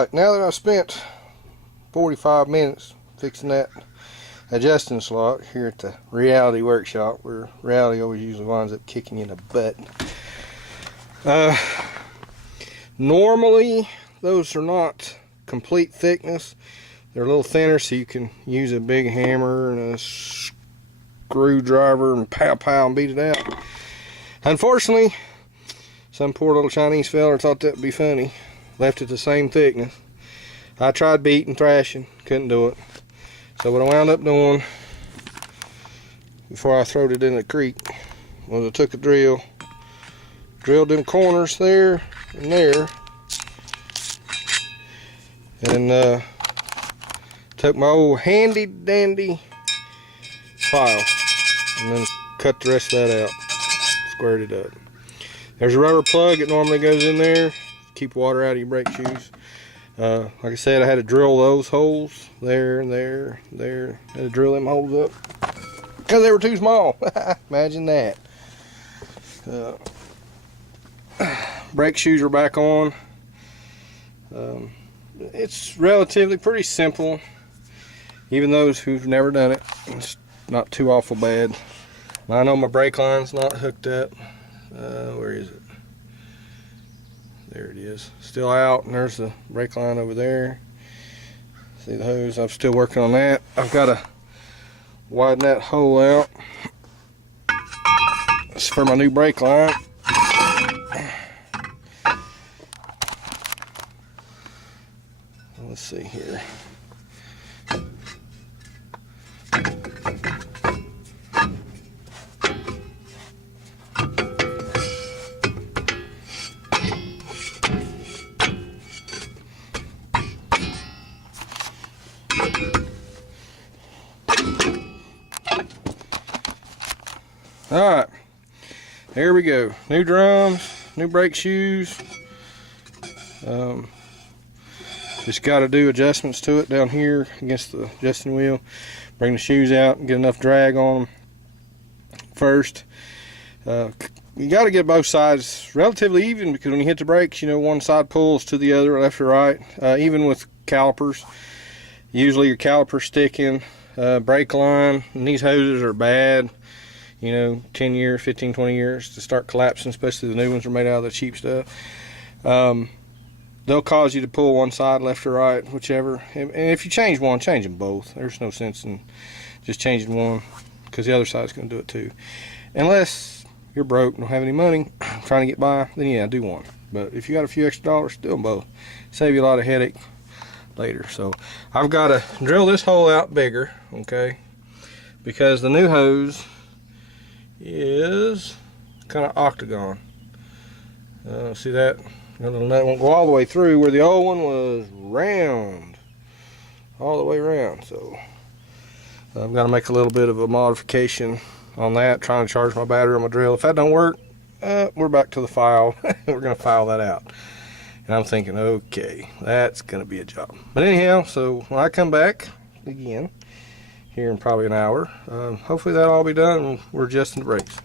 Alright, now that I've spent 45 minutes fixing that adjusting slot here at the Reality Workshop, where Reality always usually winds up kicking you in the butt. Normally those are not complete thickness. They're a little thinner, so you can use a big hammer and a screwdriver and pow pow and beat it out. Unfortunately, some poor little Chinese fella thought that would be funny. Left it the same thickness. I tried beating, thrashing, couldn't do it. So what I wound up doing before I throwed it in the creek was I took a drill, drilled them corners there and there, and took my old handy dandy file and then cut the rest of that out, squared it up. There's a rubber plug that normally goes in there, keep water out of your brake shoes. Like I said, I had to drill those holes there and there, there. I had to drill them holes up because they were too small. Imagine that. Brake shoes are back on. It's relatively pretty simple. Even those who've never done it, it's not too awful bad. I know my brake line's not hooked up. Where is it? There it is. Still out, and there's the brake line over there. See the hose? I'm still working on that. I've got to widen that hole out. It's for my new brake line. Let's see here. Alright, here we go. New drums, new brake shoes. Just got to do adjustments to it down here against the adjusting wheel. Bring the shoes out and get enough drag on them first. You got to get both sides relatively even, because when you hit the brakes, you know, one side pulls to the other, left or right. Even with calipers, usually your caliper's sticking. Brake line, and these hoses are bad. You know, 10 years, 15, 20 years to start collapsing, especially the new ones are made out of the cheap stuff. They'll cause you to pull one side, left or right, whichever. And if you change one, change them both. There's no sense in just changing one, because the other side's going to do it too. Unless you're broke, don't have any money, trying to get by, then yeah, do one. But if you got a few extra dollars, do them both. Save you a lot of headache later. So I've got to drill this hole out bigger, okay, because the new hose is kind of octagon. See that? That won't go all the way through, where the old one was round, all the way around. So I've got to make a little bit of a modification on that, trying to charge my battery on my drill. If that don't work, we're back to the file. We're going to file that out. And I'm thinking, okay, that's going to be a job. But anyhow, so when I come back again here in probably an hour, hopefully that'll all be done and we're adjusting the brakes.